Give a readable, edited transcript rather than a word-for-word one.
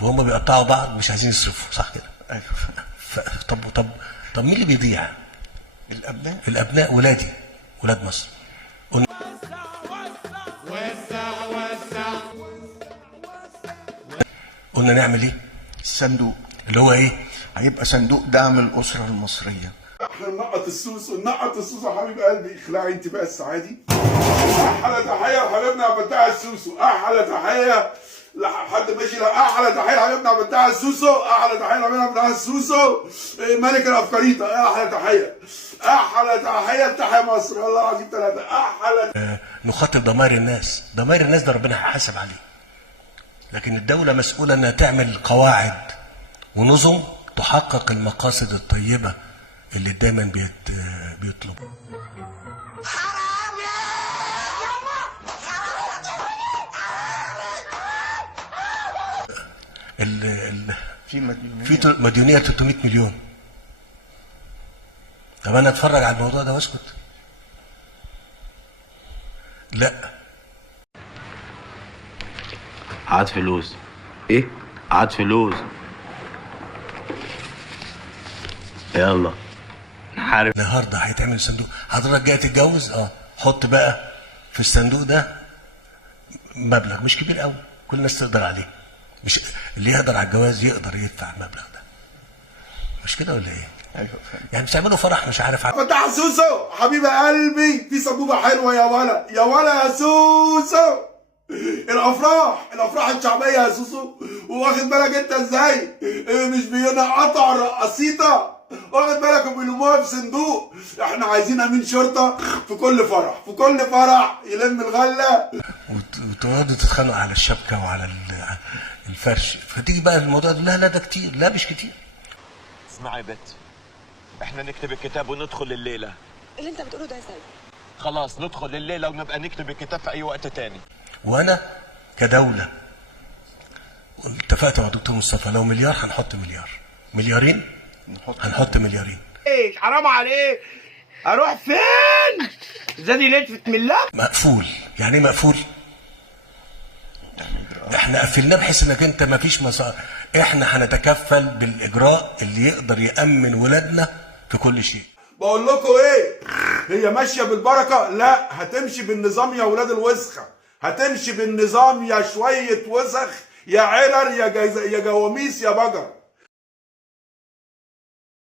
فهم بيقطعوا بعض مش عايزين يصرفوا، صح كده؟ ايوه. طب مين اللي بيضيع؟ الابناء. الابناء، ولادي، ولاد مصر. قلنا نعمل ايه؟ الصندوق اللي هو ايه؟ هيبقى صندوق دعم الاسره المصريه. احنا ننقط السوسو، ننقط السوسو حبيب قلبي. اخلعي انت بقى السعادي. احلى تحيه لحبيبنا عبد الفتاح السوسو، احلى تحيه لحد ماشي. احلى تحيه لحبيبنا عبد الفتاح السوسو، احلى تحيه لحبيبنا عبد الفتاح السوسو ملك الافكاريطه. احلى تحيه، احلى تحيه لتحيا مصر والله العظيم ثلاثه. احلى نخاطب ضمائر الناس. ضمائر الناس ده ربنا هيحاسب عليه، لكن الدولة مسؤولة انها تعمل قواعد ونظم تحقق المقاصد الطيبة اللي دايما بيطلبوا. في مديونية 300 مليون. طب انا اتفرج على الموضوع ده واسكت؟ لا. عاد فلوس. ايه؟ عاد فلوس. يلا نحارب. النهارده هيتعمل صندوق. حضرتك جاي تتجوز؟ حط بقى في الصندوق ده مبلغ مش كبير قوي، كل الناس تقدر عليه. مش اللي يقدر على الجواز يقدر يدفع المبلغ ده، مش كده ولا ايه؟ ايوه فاهم. يعني مش هيعملوا فرح مش عارف فتح سوسو حبيب قلبي، في سبوبه حلوه يا ولا يا ولا يا سوسو. الافراح الشعبيه يا سوسو، واخد بالك انت ازاي؟ مش بينقطعوا الرقاصيطه، واخد بالك، وبيلموها في صندوق. احنا عايزين امين شرطه في كل فرح يلم الغله. وتقعدوا تتخانقوا على الشبكه وعلى الفرش، فتيجي بقى الموضوع ده لا ده كتير. لا مش كتير. اسمعي يا بت، احنا نكتب الكتاب وندخل الليله. اللي انت بتقوله ده يا سيد. خلاص ندخل الليله ونبقى نكتب الكتاب في اي وقت تاني. وانا كدوله اتفقت مع دكتور مصطفى لو مليار هنحط مليارين هنحط مليارين. ايه حرام عليك، اروح فين؟ زادي لتفت من اللب. مقفول. يعني ايه مقفول؟ احنا قفلناه بحيث انك انت مفيش احنا هنتكفل بالاجراء اللي يقدر يامن ولادنا في كل شيء. بقول لكم ايه، هي ماشيه بالبركه؟ لا، هتمشي بالنظام يا ولاد الوسخه، هتمشي بالنظام يا شويه وسخ يا عرر يا جواميس يا بجر.